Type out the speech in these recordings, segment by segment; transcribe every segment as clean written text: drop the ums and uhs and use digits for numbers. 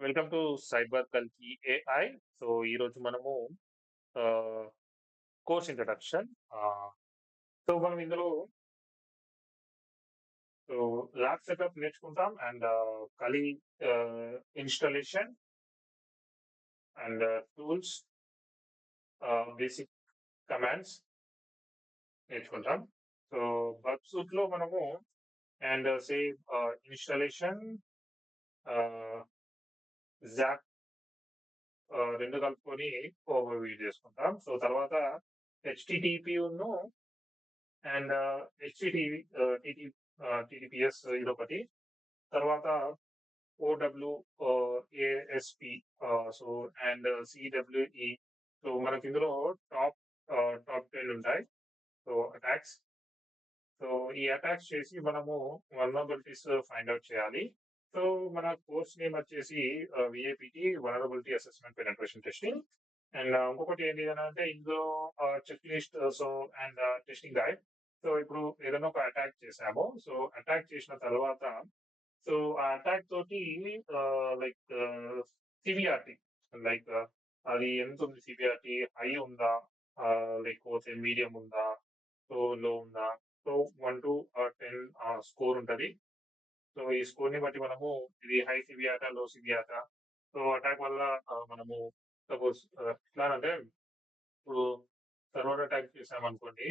Welcome to cyber కల్కి AI. So ఈరోజు మనము ఆహ్, కోర్స్ ఇంట్రడక్షన్. సో మనం ఇందులో సో ల్యాబ్ సెటప్ నేర్చుకుంటాం అండ్ కలి installation and tools, basic commands నేర్చుకుంటాం. సో బగ్ సూట్‌లో మనము అండ్ ఇన్‌స్టాలేషన్, ఆహ్, జాప్ 2 కలుపుకొని ఓవర్‌వ్యూ చేసుకుంటాం. సో తర్వాత హెచ్‌టిటిపిను అండ్ హెచ్‌టిటివి టీటీపీఎస్ ఇదొకటి. తర్వాత OWASP, so and CWE. So మనకి ఇందులో టాప్ టాప్ 10 ఉంటాయి. So attacks. సో ఈ అటాక్స్ చేసి మనము వల్నరబిలిటీస్ ఫైండ్ అవుట్ చేయాలి. సో మన కోర్స్ నేమ్ వచ్చేసి VAPT vulnerability assessment penetration testing. And ఇంకొకటి ఏంటి అని అంటే ఇందులో check list so and testing guide. So ఇప్పుడు ఏదైనా ఒక అటాక్ చేసాము. సో అటాక్ చేసిన తర్వాత సో ఆ అటాక్ తోటి లైక్ సివిఆర్టీ, లైక్ అది ఎంత ఉంది సివిఆర్టీ, హై ఉందా, లేకపోతే మీడియం ఉందా, సో లో ఉందా. సో 1 to 10 స్కోర్ ఉంటది. సో ఈ స్కోర్ ని బట్టి మనము ఇది హై సివియాటా, లో సివియాటా. సో అటాక్ వల్ల మనము సపోజ్ ఎట్లా అంటే ఇప్పుడు సర్వర్ అటాక్ చేసామనుకోండి.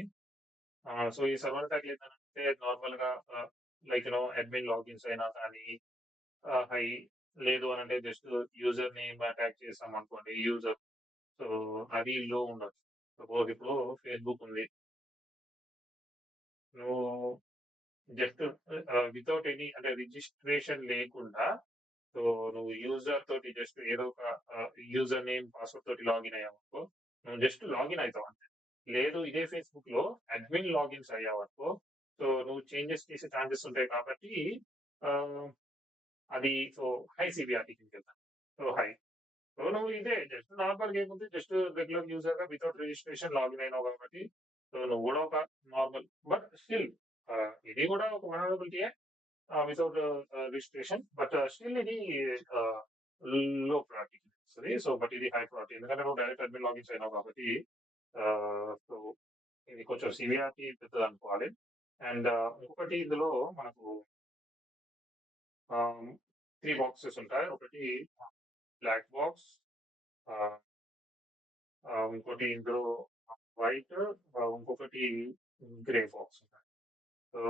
సో ఈ సర్వర్ అటాక్ ఏంటంటే నార్మల్ గా లైక్ అడ్మిన్ లాగిన్స్ అయినా కానీ హై, లేదు అని అంటే జస్ట్ యూజర్ నేమ్ అటాక్ చేసాం అనుకోండి యూజర్. సో అది లో ఉండొచ్చు. సపోజ్ ఇప్పుడు ఫేస్బుక్ ఉంది. నువ్వు జస్ట్ వితౌట్ ఎనీ అంటే రిజిస్ట్రేషన్ లేకుండా సో నువ్వు యూజర్ తోటి జస్ట్ ఏదో ఒక యూజర్ నేమ్ పాస్వర్డ్ తోటి లాగిన్ అయ్యావనుకో, నువ్వు జస్ట్ లాగిన్ అవుతావు అంతే. లేదు ఇదే ఫేస్బుక్ లో అడ్మిన్ లాగిన్స్ అయ్యావనుకో, సో నువ్వు చేంజెస్ చేసే ఛాన్సెస్ ఉంటాయి కాబట్టి ఆ, అది సో హై సివిఆర్టీ కింద వెళ్తాను. So high. సో నువ్వు ఇదే జస్ట్ నార్మల్ గా ఏముంది, జస్ట్ రెగ్యులర్ యూజర్ గా వితౌట్ రిజిస్ట్రేషన్ లాగిన్ అయినావు కాబట్టి సో నువ్వు కూడా ఒక నార్మల్ బట్ స్టిల్ ఇది కూడా ఒక vulnerability without registration. But still ఇది లో ప్రయారిటీ వస్తుంది. సో బట్ ఇది హై ప్రయారిటీ ఎందుకంటే నువ్వు డైరెక్ట్ అడ్మిన్ లాగిన్స్ అయినావు కాబట్టి సో ఇది కొంచెం సివియారిటీ పెద్దది అనుకోవాలి. అండ్ ఇంకొకటి ఇందులో మనకు 3 బాక్సెస్ ఉంటాయి. ఒకటి బ్లాక్ బాక్స్, ఇంకోటి ఇందులో వైట్, ఇంకొకటి గ్రే బాక్స్ ఉంటాయి. సో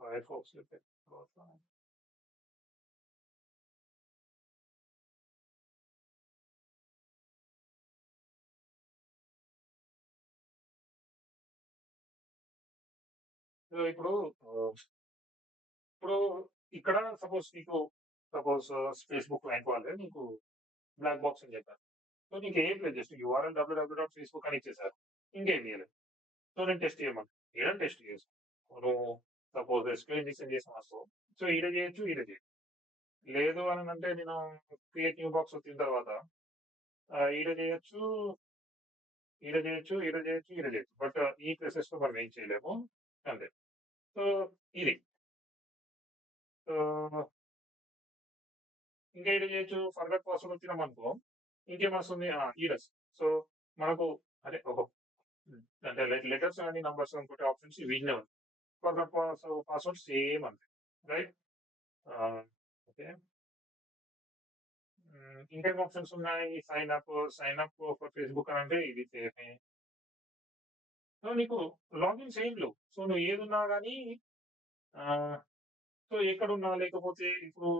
ఫైర్ బాక్స్ ఇప్పుడు ఇప్పుడు ఇక్కడ సపోజ్ ఫేస్బుక్ క్లయింట్ వాళ్ళే నీకు బ్లాక్ బాక్స్ అని చెప్పారు. సో నీకు ఏం లేదు, జస్ట్ యూఆర్ఎల్ www.facebook అని ఇచ్చేసారు. ఇంకేం చేయలేదు. సో నేను టెస్ట్ చేయమని ఏదైనా టెస్ట్ చేసాను. నువ్వు సపోజ్ ఎస్క్యూఎల్ ఇంజెక్షన్ చేసాం అనుకో, సో ఈడ చేయొచ్చు, ఈడ చేయొచ్చు. లేదు అని అంటే నేను క్రియేట్ న్యూ బాక్స్ వచ్చిన తర్వాత ఈడ చేయొచ్చు, ఈడ చేయొచ్చు, ఈడ చేయొచ్చు, ఈడ చేయొచ్చు. బట్ ఈ ప్లేసెస్ లో మనం ఏం చేయలేము అంతే. సో ఇది సో ఇంకా ఈడ చేయొచ్చు. ఫర్దర్ పాస్వర్డ్ వచ్చినాం అనుకో ఇంకేమొస్తుంది, ఈడస్. సో మనకు అంటే ఒక అంటే లెటర్స్ కానీ నంబర్స్ ఇంకోటి ఆప్షన్స్ వీటినే ఉంది. ఫర్దర్ పాస్వర్డ్ సేమ్ అంతే, రైట్. ఓకే. ఇంకేం ఆప్షన్స్ ఉన్నాయి? సైన్ అప్ ఫర్ ఫేస్బుక్ అని అంటే ఇది సేఫే. సో నీకు లాగిన్ సేమ్ లేవు. సో నువ్వు ఏదున్నా కానీ సో ఎక్కడున్నా లేకపోతే ఇప్పుడు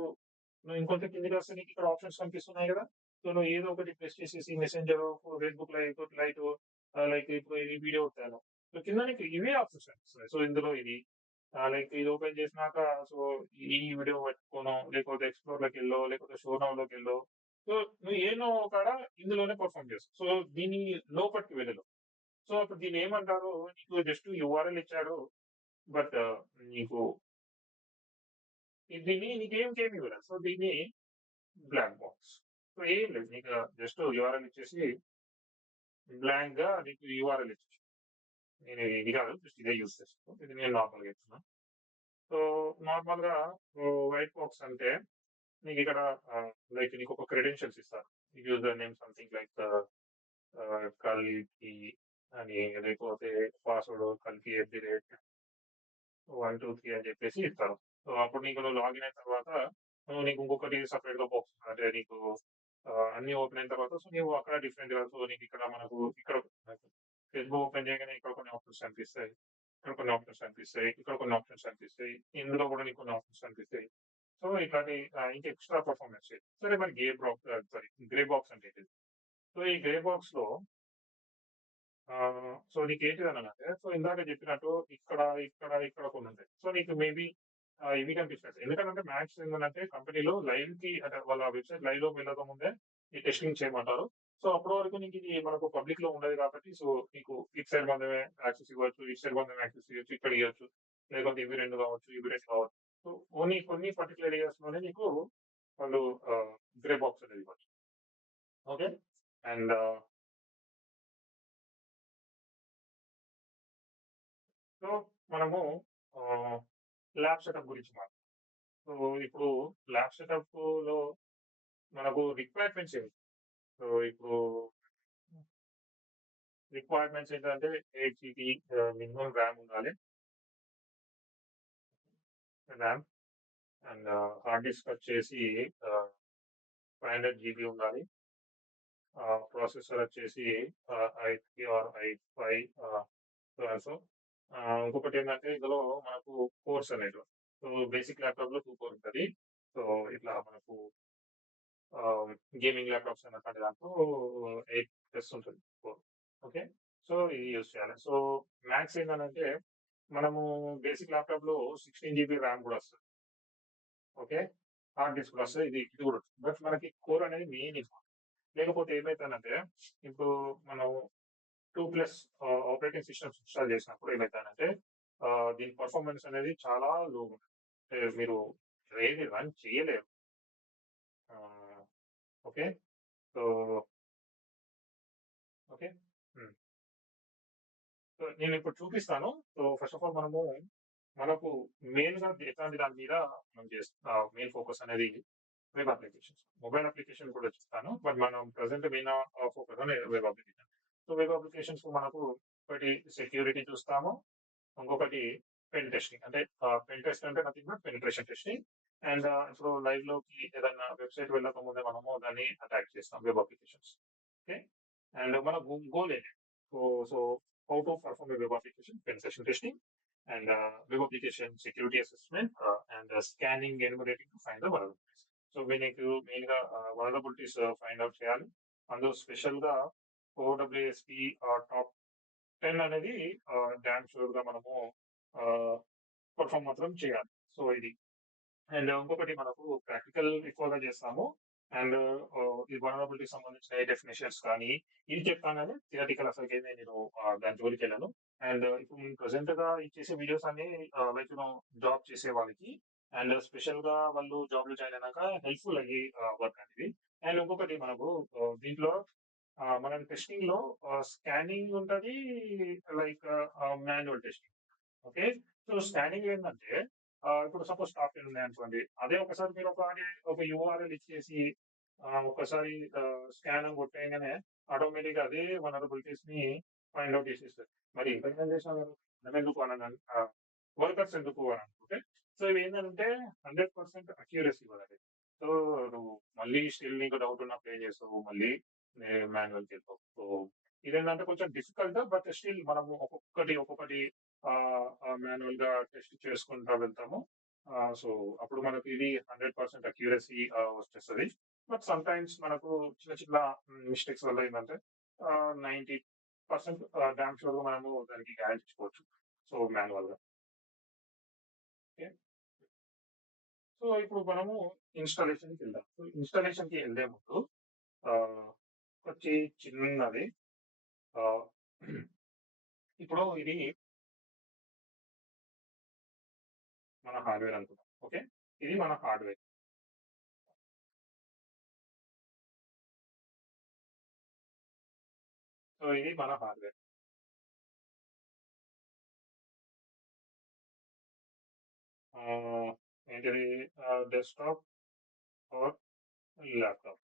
నువ్వు ఇంకొంచెం కిందకి వస్తే నీకు ఇక్కడ ఆప్షన్స్ కనిపిస్తున్నాయి కదా. సో నువ్వు ఏదో ఒకటి ప్రెస్ చేసేసి messenger, Facebook light light like ఇప్పుడు ఈ వీడియో వచ్చాను. సో కింద నీకు ఇవే ఆప్షన్స్ కనిపిస్తున్నాయి. సో ఇందులో ఇది లైక్ ఇది ఓపెన్ చేసినాక సో ఈ వీడియో పెట్టుకోను, లేకపోతే ఎక్స్ప్లోర్ లోకి వెళ్ళో, లేకపోతే షో నౌ లోకి వెళ్ళో. సో నువ్వు ఏనో కాడ ఇందులోనే పర్ఫామ్ చేస్తావు. సో దీన్ని లోపలికి వెళ్ళదు. సో అప్పుడు దీన్ని ఏమంటారు, నీకు జస్ట్ యూఆర్ఎల్ ఇచ్చాడు. బట్ నీకు దీన్ని నీకేం ఇవ్వలేదు. సో దీన్ని బ్లాక్ బాక్స్. సో ఏం లేదు, నీకు జస్ట్ యూఆర్ఎల్ ఇచ్చేసి బ్లాంక్ గా నీకు యూఆర్ఎల్ ఇచ్చేసి నేను ఇది కాదు, జస్ట్ ఇదే యూజ్ చేస్తాను. ఇది నేను నార్మల్‌గా చెప్తున్నా. సో, నార్మల్‌గా వైట్ బాక్స్ అంటే నీకిక్కడ లైక్ నీకొక క్రెడెన్షియల్స్ ఇస్తారు. యూజర్ నేమ్ సంథింగ్ లైక్ కల్కి అని, లేకపోతే పాస్వర్డ్ కల్కి @ 1, 2, 3 అని చెప్పేసి ఇస్తారు. సో, అప్పుడు నీకు నువ్వు లాగిన్ అయిన తర్వాత నీకు ఇంకొకటి సెపరేట్‌గా బాక్స్ అంటే నీకు అన్నీ ఓపెన్ అయిన తర్వాత సో, నువ్వు అక్కడ డిఫరెంట్‌గా సో, నీకిక్కడ ఇక్కడ ఫేస్‌బుక్ ఓపెన్ చేయగానే ఇక్కడ కొన్ని ఆప్షన్స్ కనిపిస్తాయి. ఇక్కడ కొన్ని ఆప్షన్స్ కనిపిస్తాయి. ఇక్కడ కొన్ని ఆప్షన్స్ కనిపిస్తాయి. ఇందులో కూడా నీకు కొన్ని ఆప్షన్స్ కనిపిస్తాయి. సో, ఇట్లాంటి ఇంకా ఎక్స్‌ట్రా పెర్ఫార్మన్స్. సరే మరి గ్రే బాక్స్ అంటే ఏంటిది? సో, ఈ గ్రే బాక్స్‌లో సో, నీకేంటిదనంటే సో, ఇందాక చెప్పినట్టు ఇక్కడ కొన్నుంటాయి. సో, నీకు మేబీ ఇవి కనిపిస్తాయి. ఎందుకనంటే మ్యాక్స్ ఏందనంటే కంపెనీలో లైవ్‌కి అంటే వాళ్ళ వెబ్‌సైట్ లైవ్‌లోకి వెళ్ళక ముందే ఈ టెస్టింగ్ చేయమంటారు. సో, అప్పటి వరకు నీకిది మనకు పబ్లిక్‌లో ఉండదు కాబట్టి సో, నీకు ఇటు సైడ్ మాత్రమే యాక్సెస్ ఇవ్వచ్చు. ఇటు సైడ్ మాత్రమే యాక్సెస్ ఇయ్యొచ్చు. ఇక్కడ ఇయ్యొచ్చు. లేకపోతే ఇవి 2 కావచ్చు. ఇవి 2 కావచ్చు. సో, ఓన్లీ కొన్ని పర్టిక్యులర్ ఏరియాస్‌లోనే నీకు వాళ్ళు గ్రే బాక్స్ అనేది ఇవ్వచ్చు. ఓకే. అండ్ సో, మనము ఆహ్, ల్యాబ్ సెటప్ గురించి సో, ఇప్పుడు ల్యాబ్ సెటప్‌లో మనకు రిక్వైర్మెంట్స్ ఏంటి? సో, ఇప్పుడు రిక్వైర్మెంట్స్ ఏంటంటే 8 జీబీ మినిమమ్ ర్యామ్ ఉండాలి. ర్యామ్ అండ్ హార్డ్ డిస్క్ వచ్చేసి ఆహ్, 500 జీబీ ఉండాలి. ప్రాసెసర్ వచ్చేసి i3 are i5 so and so. ఇంకొకటేంటంటే ఇందులో మనకు కోర్స్ అనేటివి. సో, బేసిక్ ల్యాప్‌టాప్‌లో 2 కోర్ ఉంటది. సో, ఇట్లా మనకు గేమింగ్ ల్యాప్‌టాప్స్ అట్లాంటి దాంట్లో 8 ప్లస్ ఉంటది కోర్. ఓకే. సో, ఇది యూజ్ చేయాలి. సో, మ్యాక్స్ ఏందనంటే మనము బేసిక్ ల్యాప్‌టాప్‌లో 16 జీబీ ర్యామ్ కూడా వస్తది. ఓకే. హార్డ్ డిస్క్ కూడా వస్తది. ఇది కూడా వస్తది. బట్ మనకి కోర్ అనేది మెయిన్ ఇంపార్టెంట్. లేకపోతే ఏమైతదంటే ఇప్పుడు మనం 2 ప్లస్ ఆపరేటింగ్ సిస్టమ్స్ ఇన్‌స్టాల్ చేసినప్పుడు ఏమైతదంటే దీని పెర్ఫార్మన్స్ అనేది చాలా లోగా ఉంటది. అంటే మీరు ఏది రన్ చేయలేరు. ఆహ్, ఓకే. So, okay. హ్మ్. సో, నేనిప్పుడు చూపిస్తాను. సో, ఫస్ట్ ఆఫ్ ఆల్ మనకు మెయిన్‌గా ఎట్లాంటి దాని మీద మెయిన్ ఫోకస్ అనేది వెబ్ అప్లికేషన్స్. మొబైల్ అప్లికేషన్ కూడా చెప్తాను. బట్ మనం present main focus on web application. So, web applications మనకు ఒకటి సెక్యూరిటీ చూస్తాము. ఇంకొకటి పెన్ టెస్టింగ్. అంటే పెన్ టెస్ట్ అంటే nothing but penetration testing. And ఇప్పుడు లైవ్‌లోకి ఏదన్నా వెబ్‌సైట్ వెళ్ళకముందే మనము దాన్ని అటాక్ చేస్తాం వెబ్ అప్లికేషన్స్. ఓకే. అండ్ మన గోల్ ఏంటి? So, so how to perform a web application, penetration testing and web application security assessment and scanning enumerating to find the vulnerabilities. So, మీకు మెయిన్‌గా వల్నరబిలిటీస్ ఫైండ్ ఔట్ చేయాలి. అందులో స్పెషల్‌గా ఓడబ్ల్యూఎస్‌పి top 10 అనేది dam ష్యూర్‌గా మనము ఆహ్, పెర్ఫార్మ్ మాత్రం చేయాలి. సో, ఇది. అండ్ ఇంకొకటి మనకు ప్రాక్టికల్ ఎక్కువగా చేస్తాము. అండ్ ఈ వల్నరబిలిటీకి సంబంధించిన ఏ డెఫినిషన్స్ కానీ, ఇది చెప్తాను గానీ థియరిటికల్ అసలుకైతే నేను దాని జోలికెళ్ళను. అండ్ ఇప్పుడు నేను ప్రెజెంట్‌గా చేసే వీడియోస్ అన్నీ లైక్ జాబ్ చేసే వాళ్ళకి అండ్ స్పెషల్‌గా వాళ్ళు జాబ్‌లో జాయిన్ అయినాక హెల్ప్‌ఫుల్ అయ్యే వర్క్ అండి ఇది. అండ్ ఇంకొకటి మనకు దీంట్లో మనం టెస్టింగ్‌లో స్కానింగ్ ఉంటది. Like manual testing. Okay. So, scanning ఏందంటే ఇప్పుడు సపోజ్ టాప్ 10 ఉన్నాయనుకోండి. అదే ఒకసారి మీరు ఒక యూఆర్ఎల్ ఇచ్చేసి ఒక్కసారి స్కాన్ అని కొట్టేయంగానే ఆటోమేటిక్‌గా అదే వల్నరబిలిటీస్‌ని ఫైండ్ ఔట్ చేసేస్తది. మరి ఇంతకుముందు చేసిన మనమెందుకు వర్కర్స్ ఎందుకు అని అనుకుంటే, సో, ఇవేంటంటే 100% అక్యురసీ ఇవ్వదది. సో, నువ్వు మళ్ళీ స్టిల్ నీకు డౌట్ ఉన్నప్పుడు ఏం చేస్తావు? మళ్ళీ మాన్యువల్‌కెళ్తావు. సో, ఇదేంటంటే కొంచెం డిఫికల్ట్ బట్ స్టిల్ మనము ఒక్కొక్కటి మాన్యువల్‌గా టెస్ట్ చేసుకుంటా వెళ్తాము. సో, అప్పుడు మనకి ఇది 100% అక్యురసీ వచ్చేస్తది. బట్ సమ్‌టైమ్స్ మనకు చిన్న చిన్న మిస్టేక్స్ వల్ల ఏందంటే 90% డామ్ ష్యూర్‌గా మనము దానికి గ్యారంటీ ఇచ్చుకోవచ్చు. సో, మాన్యువల్‌గా. ఓకే. సో, ఇప్పుడు మనము ఇన్‌స్టాలేషన్‌కెళ్దాం. సో, ఇన్‌స్టాలేషన్‌కి ఎళ్ళే ముందు ఆహ్, వచ్చి చిన్నది ఆహ్, ఇప్పుడు ఇది మన హార్డ్‌వేర్ అనుకుందాం. ఓకే. ఇది మన హార్డ్‌వేర్. సో, ఇది మన హార్డ్‌వేర్. ఏంటిది డెస్క్టాప్ ఆర్ ల్యాప్టాప్.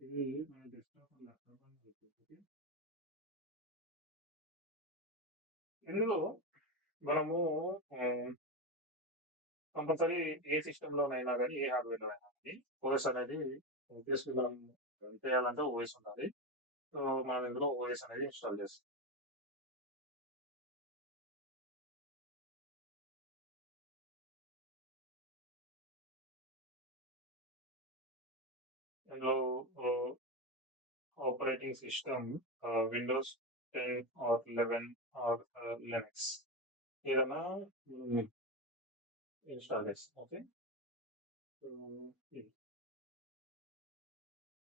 ఇది మన డెస్క్టాప్ ల్యాప్టాప్ అని చెప్పి ఇందులో మనము కంపల్సరీ ఏ సిస్టంలోనైనా కానీ ఏ హార్డ్వేర్లోనైనా కానీ ఓఎస్ అనేది ఆబ్వియస్లీ మనం రన్ చేయాలంటే ఓఎస్ ఉండాలి. సో మనం ఇందులో ఓఎస్ అనేది ఇన్స్టాల్ చేస్తాం. ఇందులో operating system Windows 10 or 11 or Linux ఏదైనా ఇన్స్టాల్ చేస్తాం. ఓకే, ఇది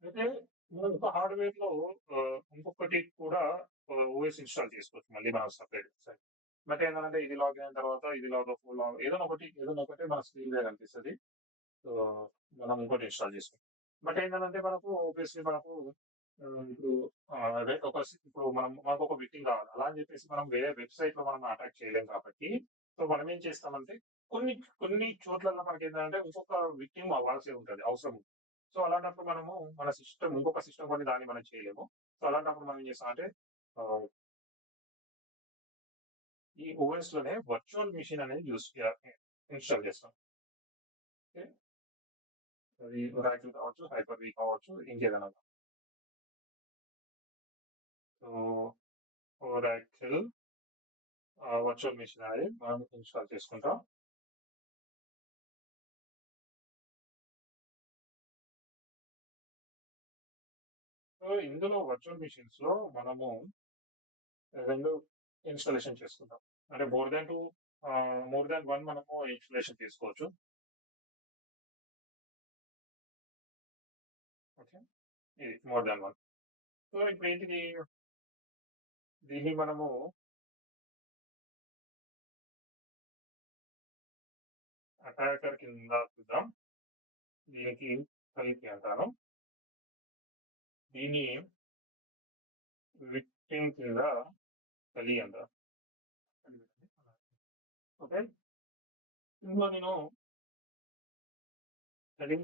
అయితే మనం ఒక హార్డ్వేర్ లో ఇంకొకటి కూడా ఓఎస్ ఇన్స్టాల్ చేసుకోవచ్చు మళ్ళీ మనం సపరేట్. బట్ ఏంటంటే ఇది లాగిన్ అయిన తర్వాత ఇది లాగ్ ఏదైనా ఒకటి మన స్క్రీన్ మీద కనిపిస్తుంది. సో మనం ఇంకోటి ఇన్స్టాల్ చేసుకోవాలి. బట్ ఏంటంటే మనకు ఆబ్వియస్లీ మనకు ఇప్పుడు అదే ఇప్పుడు మనకు ఒక విక్టింగ్ కావాలి అలా అని చెప్పేసి మనం వేరే వెబ్సైట్ లో మనం అటాక్ చేయలేం కాబట్టి సో మనం ఏం చేస్తామంటే కొన్ని కొన్ని చోట్ల మనకి ఏంటంటే ఇంకొక విక్టిమ్ అవ్వాల్సి ఉంటుంది అవసరం ఉంటుంది. సో అలాంటప్పుడు మనము మన సిస్టమ్ ఇంకొక సిస్టమ్ కొని దాన్ని మనం చేయలేము. సో అలాంటప్పుడు మనం ఏం చేస్తామంటే ఆ, ఈ ఓఎస్ లోనే వర్చువల్ మిషన్ అనేది ఇన్స్టాల్ చేస్తాం. ఓకే, అది ఒరాకిల్ కావచ్చు, హైపర్ వి కావచ్చు, ఇంకేదైనా. సో ఒరాకిల్ వర్చువల్ మిషన్ అనేది మనం ఇన్స్టాల్ చేసుకుంటాం. సో ఇందులో వర్చువల్ మిషన్స్ లో మనము రెండు ఇన్స్టాలేషన్ చేసుకుంటాం. అంటే మోర్ దాన్ వన్ మనము ఇన్స్టాలేషన్ చేసుకోవచ్చు. ఓకే, ఇది మోర్ దాన్ వన్. సో ఇప్పుడు ఏంటిది దీన్ని మనము అటాకర్ కింద చూద్దాం. దీనికి కలిపి అంటాను, దీన్ని విక్టిమ్ కింద కలి అంటారు. ఓకే, ఇందులో నేను కలి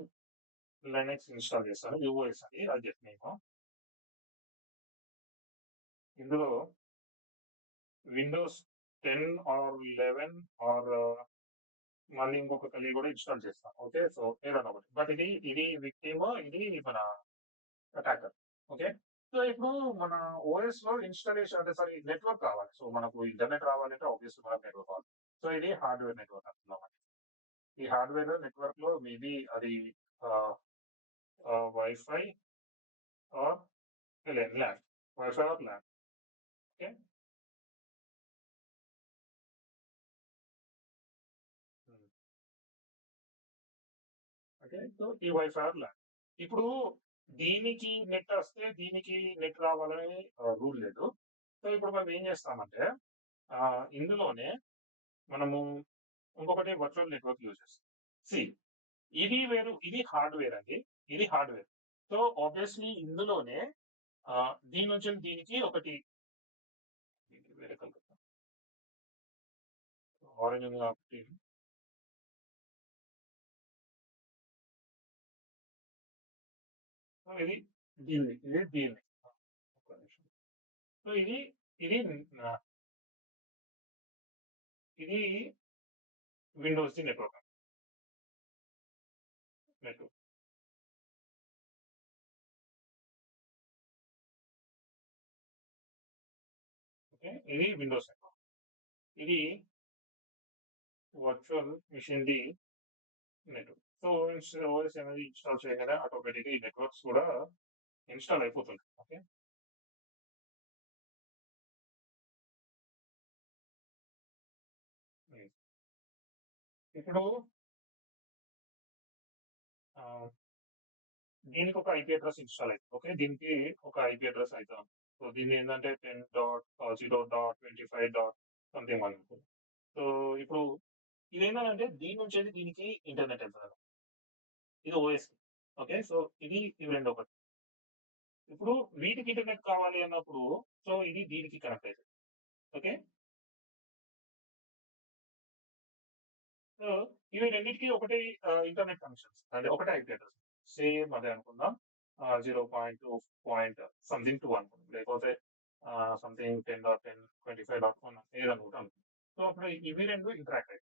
లైనక్స్ ఇన్స్టాల్ చేస్తాను. యూఓఎస్ అని అది చెప్పి నేను ఇందులో విండోస్ 10 ఆర్ 11 ఆర్ మళ్ళీ ఇంకొక కలిగి కూడా ఇన్స్టాల్ చేస్తాం. ఓకే, సో ఏదైనా ఒకటి. బట్ ఇది విక్టిమ్, ఇది మన అటాకర్. ఓకే, సో ఇప్పుడు మన ఓఎస్ లో ఇన్స్టాలేషన్ అంటే సారీ నెట్వర్క్ కావాలి. సో మనకు ఇంటర్నెట్ రావాలంటే ఆబ్వియస్లీ మనకు నెట్వర్క్ కావాలి. సో ఇది హార్డ్వేర్ నెట్వర్క్ అంటున్నాం. ఈ హార్డ్వేర్ నెట్వర్క్ లో మేబీ అది wifi or LAN, wifi or LAN. Okay, okay, so ఈ వైఫై ఆర్ ల్యాన్. ఇప్పుడు దీనికి నెట్ వస్తే దీనికి నెట్ రావాలని రూల్ లేదు. సో ఇప్పుడు మనం ఏం చేస్తామంటే ఇందులోనే మనము ఇంకొకటి వర్చువల్ నెట్వర్క్ యూజ్ చేస్తాం. సి ఇది వేరు, ఇది హార్డ్వేర్ అండి, ఇది హార్డ్వేర్. సో ఆబ్వియస్లీ ఇందులోనే దీని నుంచి దీనికి ఒకటి వేరే కలర్ ఆరెంజ్ ఉంది కాబట్టి సో ఇది దీన్ని ఒక్క నిమిషం. సో ఇది ఆ, ఇది విండోస్ ది నెట్వర్క్. ఓకే, ఇది విండోస్ నెట్వర్క్. ఇది virtual machine the network. So OS అనేది ఇన్స్టాల్ చేయగానే ఆటోమేటిక్గా ఈ నెట్వర్క్స్ కూడా ఇన్స్టాల్ అయిపోతుంది. ఓకే, ఇప్పుడు ఆ, దీనికి ఒక ఐపీ అడ్రస్ ఇన్స్టాల్ అవుతుంది. ఓకే, దీనికి ఒక ఐపీ అడ్రస్ అవుతాం. సో దీన్ని ఏంటంటే 10.0.25. Something one. సో ఇప్పుడు ఇదేంటంటే దీని నుంచి దీనికి ఇంటర్నెట్ వెళ్తుంది. ఇది ఓఎస్. ఓకే. సో ఇది ఇవి రెండు ఒకటి. ఇప్పుడు వీటికి ఇంటర్నెట్ కావాలి అన్నప్పుడు సో ఇది దీనికి కనెక్ట్ అయితది. ఓకే. సో ఇవి రెండిటికి ఒకటే ఇంటర్నెట్ కనెక్షన్స్. అంటే ఒకటే ఐపీ అడ్రెస్. సేమ్ అదే అనుకుందాం. 0.2 పాయింట్ సంథింగ్ 2 అనుకుందాం. లేకపోతే సంథింగ్ 10.10, 25.1 ఏదనుకుంటాం. సో అప్పుడు ఇవి 2 ఇంటరాక్ట్ అయితాయి.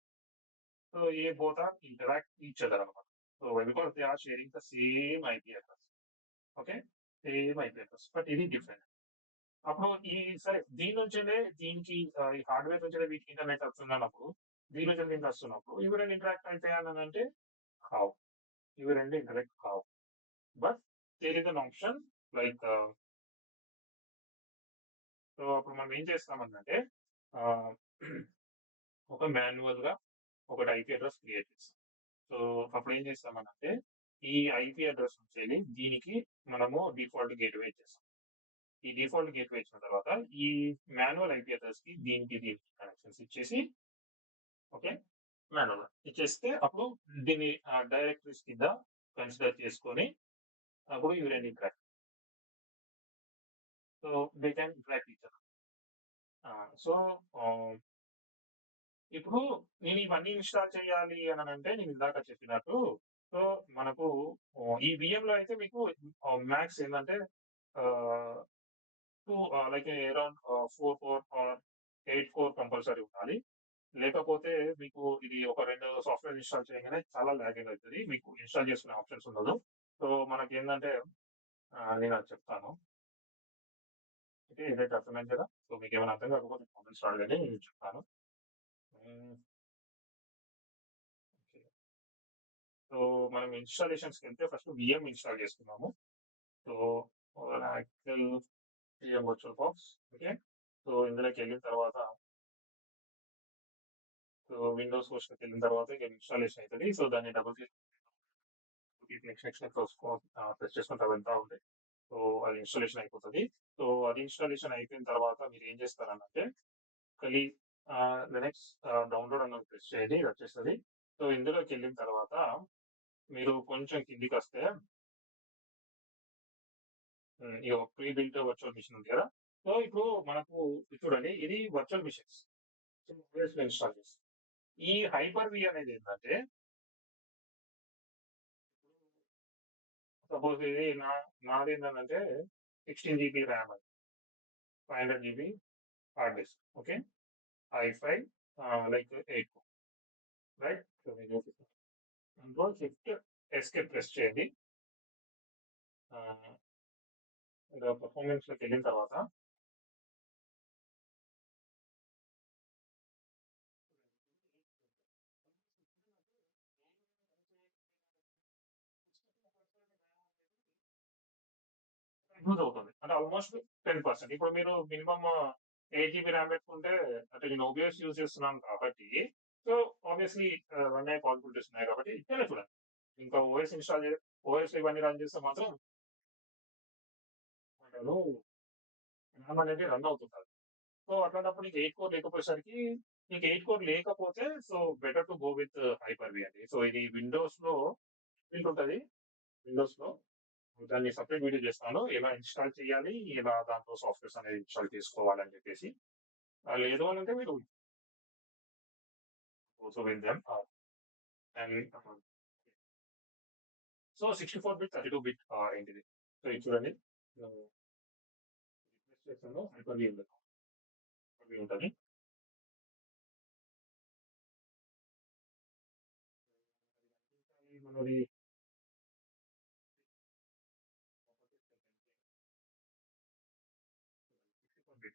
So both are interact each other అనమాట. So because they are sharing the same IP address. Okay. Same IP address. But ఇది డిఫరెంట్. అప్పుడు సరే దీని నుంచెలే దీనికి ఈ హార్డ్‌వేర్ నుంచెలే వీటికి ఇంటర్నెట్ వస్తుందన్నప్పుడు, దీని నుంచి దీనికి వస్తున్నప్పుడు ఇవి 2 ఇంటరాక్ట్ అయితాయా అనంటే కావు. ఇవి 2 ఇంటరాక్ట్ కావు. But there is an option like so అప్పుడు మనం ఏం చేస్తామనంటే ఆహ్, ఒక మాన్యువల్‌గా ఒకటి ఐపీ అడ్రస్ క్రియేట్ చేస్తాం. సో అప్పుడు ఏం చేస్తామనంటే ఈ ఐపీ అడ్రస్ నుంచెల్లి దీనికి మనము డిఫాల్ట్ గేట్‌వే ఇచ్చేస్తాం. ఈ డిఫాల్ట్ గేట్‌వే ఇచ్చిన తర్వాత ఈ మాన్యువల్ ఐపీ అడ్రస్‌కి దీనికి కనెక్షన్స్ ఇచ్చేసి ఓకే. మాన్యువల్‌గా ఇచ్చేస్తే అప్పుడు దీన్ని డైరెక్టరీస్ కింద కన్సిడర్ చేసుకొని అప్పుడు ఇవి 2 interact. So they can interact each other. So ఆహ్, ఇప్పుడు నేను ఇవన్నీ ఇన్‌స్టాల్ చేయాలి అననంటే నేను ఇందాక చెప్పినట్టు సో మనకు ఈ వీఎంలో అయితే మీకు మాక్స్ ఏందంటే ఆహ్, 2 like around 4 core or 8 core compulsory ఉండాలి. లేకపోతే మీకు ఇది ఒక 2 సాఫ్ట్‌వేర్ ఇన్‌స్టాల్ చేయంగానే చాలా లాగింగ్ అయితది. మీకు ఇన్‌స్టాల్ చేసుకునే ఆప్షన్స్ ఉండదు. సో మనకేందంటే నేనది చెప్తాను. అయితే ఇదైతే అర్థమైంది కదా! సో మీకేమైనా అర్థం కాకపోతే కామెంట్స్‌లో అడగండి. నేను చెప్తాను. హ్మ్. ఓకే. సో మనం ఇన్‌స్టాలేషన్స్‌కెళ్తే ఫస్ట్ వీఎం ఇన్‌స్టాల్ చేసుకున్నాము. So oracle VM virtual box okay. So ఇందులోకెళ్ళిన తర్వాత సో విండోస్ హోస్ట్‌లోకెళ్ళిన తర్వాత ఇక ఇన్‌స్టాలేషన్ అయితది. సో దాన్ని డబుల్ క్లిక్ నెక్స్ట్ ప్రెస్ చేసుకుంటా వెళ్తా ఉంటే సో అది ఇన్‌స్టాలేషన్ అయిపోతది. సో అది ఇన్‌స్టాలేషన్ అయిపోయిన తర్వాత మీరేం చేస్తారనంటే కలి లినక్స్ డౌన్‌లోడ్ అన్నది ప్రెస్ చేయండి. ఇది వచ్చేస్తది. సో ఇందులోకెళ్ళిన తర్వాత మీరు కొంచెం కిందికొస్తే ఇగో ప్రీ బిల్ట్ వర్చువల్ మిషన్ ఉంది కదా! సో ఇప్పుడు మనకు ఇది చూడండి ఇది వర్చువల్ మిషన్స్. సో ఓఎస్‌లో ఇన్‌స్టాల్ చేస్తాం. ఈ హైపర్ వి అనేది ఏంటంటే సపోజ్ ఇది నాదేంటనంటే 16 జీబీ ర్యామ్ అది. 500 GB hard disk. Okay. i5 like 8 right. So నేను చూపిస్తాను. కంట్రోల్ షిఫ్ట్ ఎస్కేప్ ప్రెస్ చేయండి. ఆహ్, ఇలా పెర్ఫార్మెన్స్‌లోకెళ్ళిన తర్వాత యూజ్ అవుతుంది. అంటే ఆల్‌మోస్ట్ 10%. ఇప్పుడు మీరు మినిమమ్ 8 జీబీ ర్యామ్ పెట్టుకుంటే అంటే నేను ఓబీఎస్ యూజ్ చేస్తున్నాను కాబట్టి సో ఆబ్వియస్‌లీ రన్ అయ్యే పాసిబిలిటీస్ ఉన్నాయి కాబట్టి ఇక్కడనే చూడండి. ఇంకా ఓఎస్ ఇవన్నీ రన్ చేస్తే మాత్రం ఏమంటారు ర్యామ్ అనేది రన్ అవుతుంటది. సో అట్లాంటప్పుడు నీకు 8 కోర్ లేకపోయేసరికి నీకు 8 కోర్ లేకపోతే so better to go with hyper V అండి. సో ఇది విండోస్‌లో బిల్ట్ ఉంటది. విండోస్‌లో దాన్ని సెపరేట్ వీడియో చేస్తాను. ఎలా ఇన్‌స్టాల్ చేయాలి? ఎలా దాంట్లో సాఫ్ట్‌వేర్స్ అనేది ఇన్‌స్టాల్ చేసుకోవాలని చెప్పేసి. లేదు అనంటే మీరు also with them and so 64 bit, 32 bit ఏంటిది. సో ఇది చూడండి. నేను రిక్వెస్ట్ చేశాను. హైపర్-వి ఉంది. హైపర్-వి ఉంటది. మనది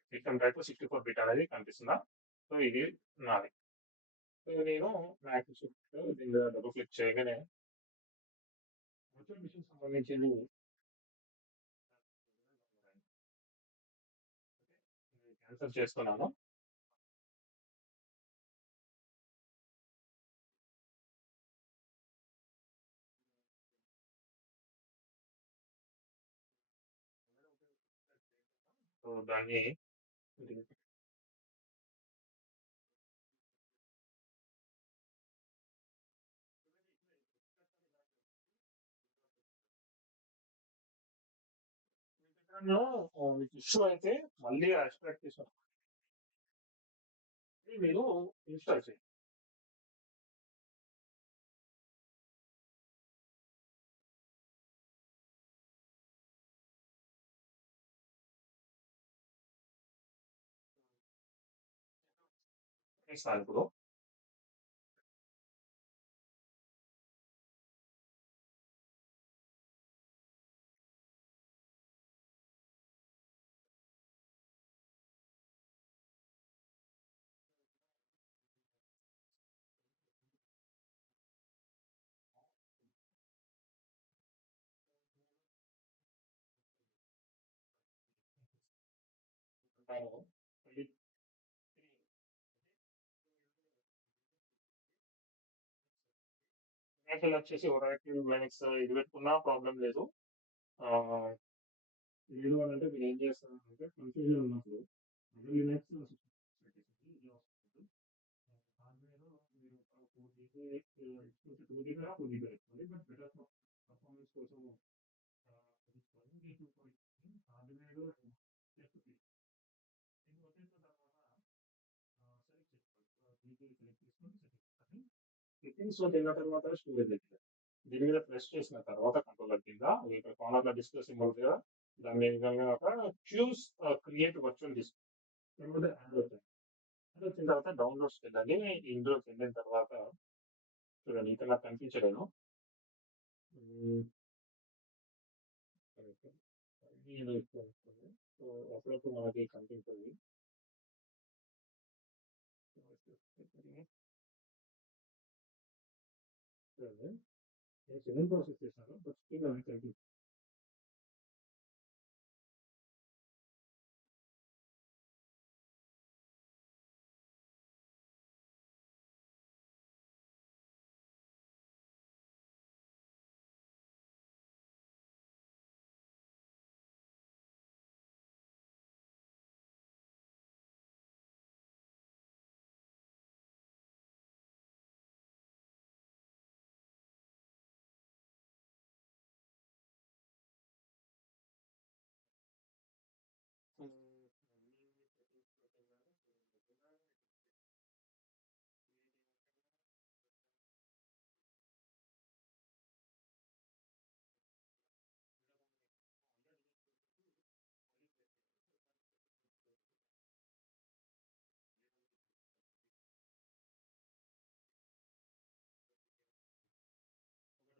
సిస్టమ్ టైప్ 64 బిట్ అనేది కనిపిస్తుందా? సో ఇది నాది. సో నేను మ్యాక్ షిఫ్ట్ దీని మీద డబుల్ క్లిక్ చేయగానే వర్చువల్ మిషన్ సంబంధించింది క్యాన్సల్ చేస్తున్నాను. సో దాన్ని నన్ను మీకు ఇష్యూ అయితే మళ్ళీ ఎక్స్ట్రాక్ట్ చేసిన మీరు ఇన్‌స్టాల్ చేయండి. చేస్తాను ఇప్పుడు. నేను మళ్ళీ ఒరాకిల్ వచ్చేసి ఒరాకిల్ లైనక్స్ ఇది పెట్టుకున్నా ప్రాబ్లమ్ లేదు. ఆహ్, లేదు అనంటే మీరేం చేస్తారంటే కన్ఫ్యూజన్ ఉన్నప్పుడు లినక్స్ పెట్టేసేసి ఇది వస్తుంది. హార్డ్‌వేర్ మీరు ఒక 4 జీబీ 2 జీబీ 4 జీబీ పెట్టుకోండి. బట్ బెటర్ పర్ఫార్మెన్స్ కోసం తీసుకోండి. మీ 2 హార్డ్‌వేర్ లెఫ్ట్ క్లిక్. ఇది కొట్టేసిన తర్వాత సెలెక్ట్ చేసుకోండి. జీపీ సెలెక్ట్ చేసుకొని సెట్టింగ్స్ అని సెట్టింగ్స్‌లోకి వెళ్ళిన తర్వాత స్టోరేజ్ దగ్గర దీని మీద ప్రెస్ చేసిన తర్వాత కంట్రోలర్ కింద ఇక్కడ కార్నర్‌లో డిస్ప్లే సింబల్ దగ్గర దాని విధంగా ఒక చూస్ క్రియేట్ వర్చువల్ డిస్క్ తర్వాత యాడ్ అవుతాయి. యాడ్ వచ్చిన తర్వాత డౌన్లోడ్స్‌కి వెళ్ళండి. ఇందులోకి వెళ్ళిన తర్వాత చూడండి ఇక్కడ నాకు కనిపించలేదు. హ్మ్. కరెక్ట్. ఇది ఎక్కువ వస్తుంది. సో అప్పుడప్పుడు మనకి కనిపించదు. చూడండి. నేను సివిల్ ప్రాసెస్ చేశాను. బట్ స్టిల్ నాకు కనిపించదు. హ్మ్. మళ్ళీ సెట్టింగ్స్‌లోకి వెళ్ళాలి.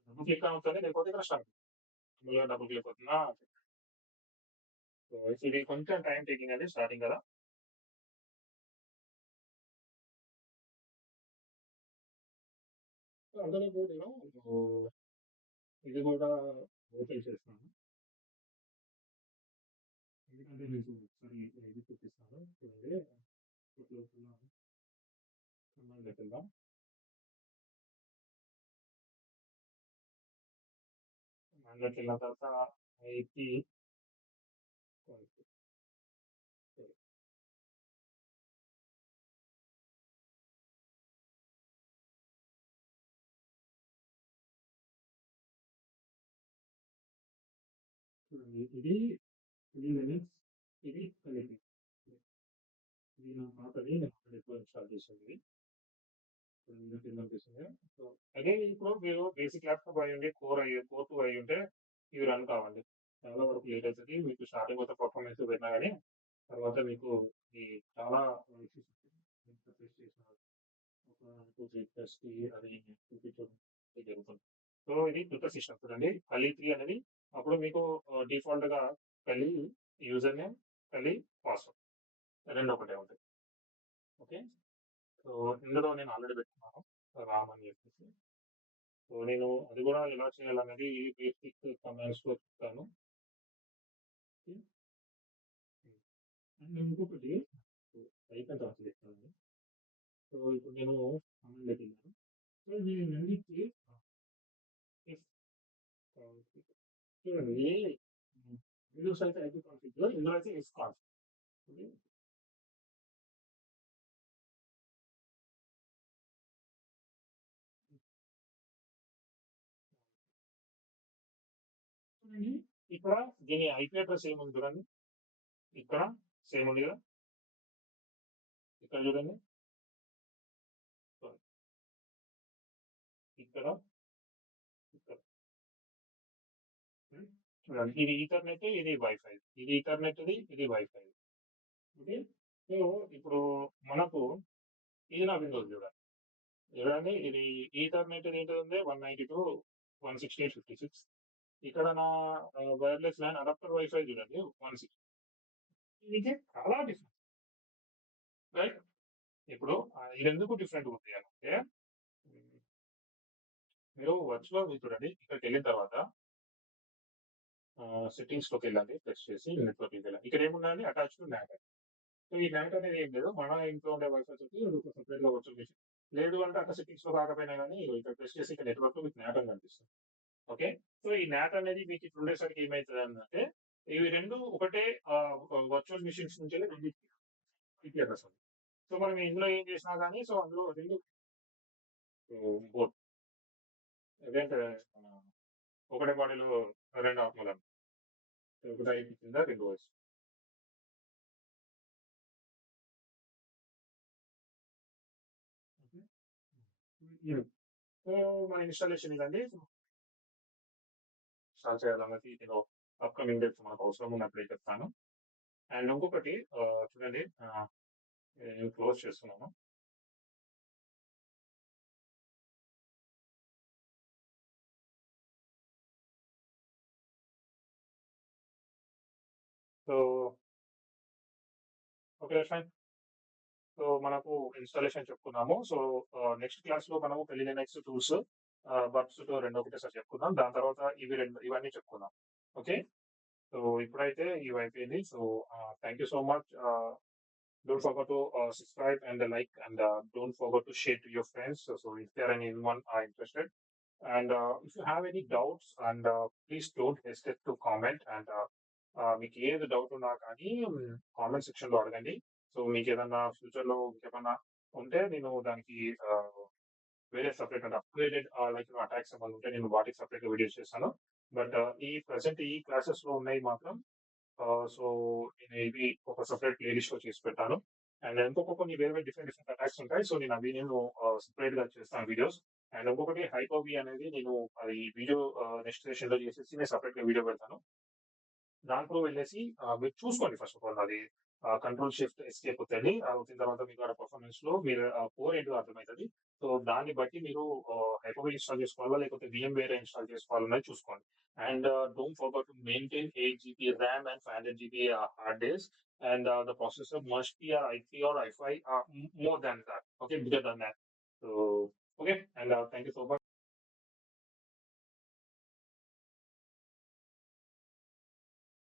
డబుల్ క్లిక్ అవుతుంది. లేకపోతే ఇక్కడ స్టార్ట్. అందులో డబుల్ క్లిక్ అవుతుందా? సో ఇది కొంచెం టైం టేకింగ్ అండి స్టార్టింగ్ కదా! సో అందులోపు నేను ఇది కూడా ఓపెన్ చేస్తాను. ఎందుకంటే మీకు ఒకసారి ఇది చూపిస్తాను. చూడండి. లోపల కమాండ్ వెళ్దాం. కమాండ్‌లోకి వెళ్ళిన తర్వాత ఐపీ చూడండి. ఇది లినక్స్, ఇది కలిపి. ఇది నా పాతది. నేను ఆల్రెడీ ఎప్పుడో ఇన్‌స్టాల్ చేసింది. ఇందులోకి కనిపిస్తుంది. సో అదే ఇప్పుడు మీరు బేసిక్ ల్యాప్‌టాప్ అయ్యుండి కోర్ 2 అయ్యుంటే ఇవి రన్ కావండి. చాలా వరకు లేట్ అయితది. మీకు స్టార్టింగ్ కొంత పర్ఫార్మెన్స్ పోయినా గానీ తర్వాత మీకు ఈ చాలా ఇష్యూస్ వస్తాయి. ఎంత ప్రెస్ చేసినా ఒక 2, 3 ప్రెస్‌కి అది చూపించడం జరుగుతుంది. సో ఇది కొత్త సిస్టమ్ చూడండి. కలీ 3 అనేది అప్పుడు మీకు డిఫాల్ట్‌గా కలీ యూజర్ నేమ్, కలీ పాస్వర్డ్ 2 ఒకటే ఉంటాయి. ఓకే. సో ఇందులో నేను ఆల్రెడీ పెట్టుకున్నాను. రామ్ అని చెప్పేసి. సో నేను అది కూడా ఎలా చేయాలనేది బేసిక్ కమాండ్స్‌లో చెప్తాను. ఓకే. అండ్ ఇంకొకటి పైథాన్ ట్రాన్స్‌లేట్ చేస్తానండి. సో ఇప్పుడు నేను కమాండ్‌లోకి వెళ్ళాను. సో ఈ రెండిటికి ఇఫ్ చూడండి విండోస్ అయితే ఐపీ కాన్ఫిగ్ ఇందులో అయితే ఇఫ్ కాన్ఫిగ్. ఓకే. చూడండి ఇక్కడ దీని ఐపీ అడ్రస్ ఏముంది చూడండి, ఇక్కడ సేమ్ ఉంది కదా, ఇక్కడ చూడండి, ఇక్కడ ఇక్కడ చూడండి, ఇది ఈథర్నెట్, ఇది వైఫై, ఇది ఈథర్నెట్, ఇది వైఫై. ఓకే. సో ఇప్పుడు మనకు ఇది నా విండోస్ చూడండి, చూడండి ఇది ఈథర్నెట్ ఏంటి ఉంది 192.168.56. ఇక్కడ నా వైర్లెస్ ల్యాన్ అడాప్టర్ వైఫై చూడండి 160. ఇది చాలా డిఫరెంట్, రైట్? ఇప్పుడు ఇది ఎందుకు డిఫరెంట్ ఉంది అంటే, మీరు వర్చువల్ చూడండి, ఇక్కడికి వెళ్ళిన తర్వాత సెట్టింగ్స్ లోకి వెళ్ళండి, ప్రెస్ చేసి నెట్వర్క్ వెళ్ళండి. ఇక్కడ ఏముందండి, అటాచ్ టు ల్యాన్. సో ఈ ల్యాన్ అనేది ఏం లేదు, మన ఇంట్లో ఉండే వైఫై తోటి సపరేట్ గా వర్చువల్ మిషన్ లేదు అంటే అక్కడ సెట్టింగ్స్ లో కాకపోయినా కానీ ఇక్కడ ప్రెస్ చేసి ఇక్కడ నెట్వర్క్ మీకు నాట్ అని కనిపిస్తుంది. ఓకే. సో ఈ నాట్ అనేది మీకు ఇప్పుడు ఉండేసరికి ఏమవుతుంది అంటే, ఇవి రెండు ఒకటే వర్చువల్ మిషన్స్ నుంచి రెండింటికి అడ్రస్ ఉంది. సో మనం ఇందులో ఏం చేసినా కానీ, సో అందులో రెండు బోత్ అదేంటే ఒకటే బాడీలో రెండు ఆత్మలు, ఒకటి ఐపీ కింద రెండు వాయిస్. సో మన ఇన్స్టాలేషన్ ఇదండి, స్టార్ట్ చేయాలన్నది నేను అప్కమింగ్ డేట్స్ మనకు అవసరం ఉన్నప్పుడు చెప్తాను. అండ్ ఇంకొకటి చూడండి, నేను క్లోజ్ చేస్తున్నాను. So okay fine. సో మనకు ఇన్స్టాలేషన్ చెప్పుకున్నాము. సో నెక్స్ట్ క్లాస్ లో మనము పెలినెక్స్ టూల్స్, బర్బ్స్ రెండు ఒకటేసారి చెప్పుకుందాం. దాని తర్వాత ఇవన్నీ చెప్పుకుందాం. ఓకే. సో ఇప్పుడైతే ఇవి అయిపోయింది. So thank you so much. Don't forget to subscribe and like, and don't forget to share to your friends. So if there are anyone are interested, and if you have any doubts, and please don't hesitate to comment. And మీకు ఏది doubt ఉన్నా కానీ comment section లో అడగండి. So మీకు ఏదన్నా future లో ఏమన్నా ఉంటే నేను దానికి వేరే సపరేట్ అంటే అప్గ్రేడెడ్ లైక్ అటాక్స్ ఏమైనా ఉంటే నేను వాటికి సపరేట్ గా వీడియోస్ చేస్తాను. బట్ ఈ ప్రెసెంట్ ఈ క్లాసెస్ లో ఉన్నాయి మాత్రం, సో నేను ఇవి ఒక సపరేట్ ప్లేలిస్ట్ లో చేసి పెట్టాను. అండ్ ఇంకొక కొన్ని వేరే డిఫరెంట్ డిఫరెంట్ అటాక్స్ ఉంటాయి. సో నేను సపరేట్ గా చేస్తాను వీడియోస్. అండ్ ఇంకొకటి హైపర్వి అనేది నేను అది వీడియో నెక్స్ట్ సెషన్ లో చేసేసి నేను సపరేట్ గా వీడియో పెడతాను. దాంట్లో వెళ్ళేసి మీరు చూసుకోండి ఫస్ట్ ఆఫ్ ఆల్, అది కంట్రోల్ షిఫ్ట్ ఎస్కేప్ అవుతుంది. వచ్చిన తర్వాత మీకు ఆ పర్ఫార్మెన్స్ లో మీరు కోర్ ఏంటో అర్థమవుతుంది. సో దాన్ని బట్టి మీరు హైపర్వి ఇన్స్టాల్ చేసుకోవాలా లేకపోతే విఎం వేరే ఇన్స్టాల్ చేసుకోవాలన్నది చూసుకోండి. And don't forget to maintain 8 GB RAM and 500 GB hard disk. And the processor must be a i3 or i5, more than that. Okay, bigger than that. So okay, and thank you so much.